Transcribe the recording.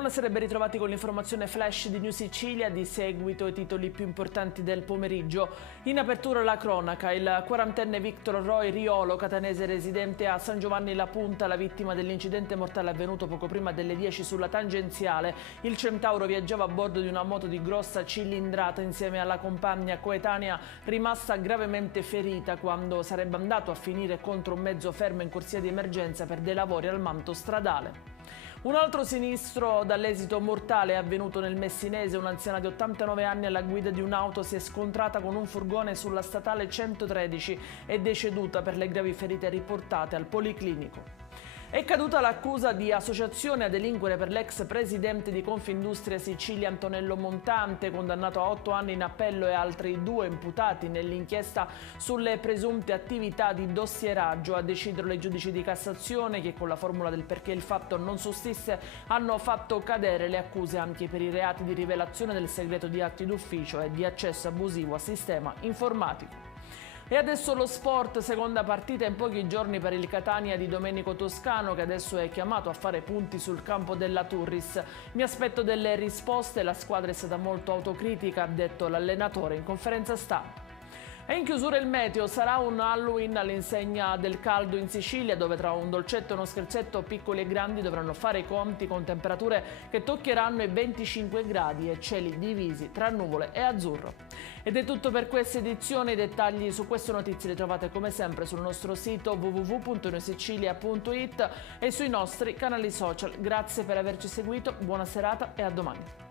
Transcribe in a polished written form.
Buonasera e ben ritrovati con l'informazione flash di New Sicilia, di seguito i titoli più importanti del pomeriggio. In apertura la cronaca, il quarantenne Victor Roy Riolo, catanese residente a San Giovanni La Punta, la vittima dell'incidente mortale avvenuto poco prima delle 10 sulla tangenziale. Il Centauro viaggiava a bordo di una moto di grossa cilindrata insieme alla compagna coetanea rimasta gravemente ferita quando sarebbe andato a finire contro un mezzo fermo in corsia di emergenza per dei lavori al manto stradale. Un altro sinistro dall'esito mortale è avvenuto nel Messinese. Un'anziana di 89 anni alla guida di un'auto si è scontrata con un furgone sulla statale 113 e deceduta per le gravi ferite riportate al Policlinico. È caduta l'accusa di associazione a delinquere per l'ex presidente di Confindustria Sicilia Antonello Montante, condannato a 8 anni in appello, e altri 2 imputati nell'inchiesta sulle presunte attività di dossieraggio. A deciderlo i giudici di Cassazione, che con la formula del perché il fatto non sussiste hanno fatto cadere le accuse anche per i reati di rivelazione del segreto di atti d'ufficio e di accesso abusivo a sistema informatico. E adesso lo sport, seconda partita in pochi giorni per il Catania di Domenico Toscano, che adesso è chiamato a fare punti sul campo della Turris. Mi aspetto delle risposte, la squadra è stata molto autocritica, ha detto l'allenatore in conferenza stampa. E in chiusura il meteo, sarà un Halloween all'insegna del caldo in Sicilia, dove tra un dolcetto e uno scherzetto piccoli e grandi dovranno fare i conti con temperature che toccheranno i 25 gradi e cieli divisi tra nuvole e azzurro. Ed è tutto per questa edizione. I dettagli su queste notizie li trovate come sempre sul nostro sito www.newsicilia.it e sui nostri canali social. Grazie per averci seguito, buona serata e a domani.